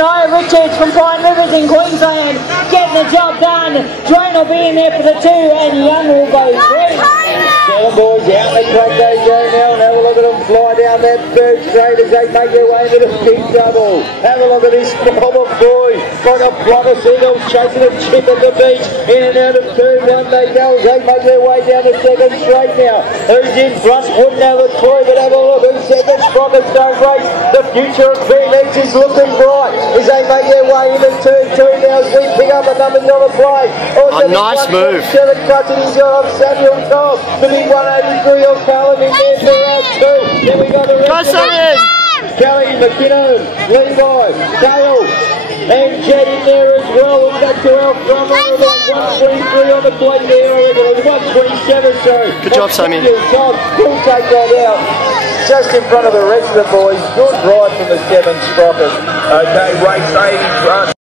Ryan Richards from Pine Rivers in Queensland getting the job done. Dwayne will be in there for the 2 and Young will go 3. Seven boys out the track they go now, and have a look at them fly down that third straight as they make their way into the big double. Have a look at this Melbourne boy, like a flock of seagulls chasing a chip at the beach. In and out of turn 1 they go as they make their way down the second straight now. Who's in front? Wouldn't have a clue, but have a look at second. Sprockets don't race. The future of BMX is looking bright as they make their way into turn 2 now as we pick up a numbers on the play. A nice move. Seven clutching his off Samuel Tom. The big 183 of Callum in there for round 2. Then we got the rest of Kelly, McKinnon, Levi, Dale, and Jed in there as well. We've got to our front line with 123 on the plate there. I reckon it was 127, sorry. Good job, Simon. Tom will take that out. Just in front of the rest of the boys. Good ride from the 7 Sprockets. Okay, race 8 in front.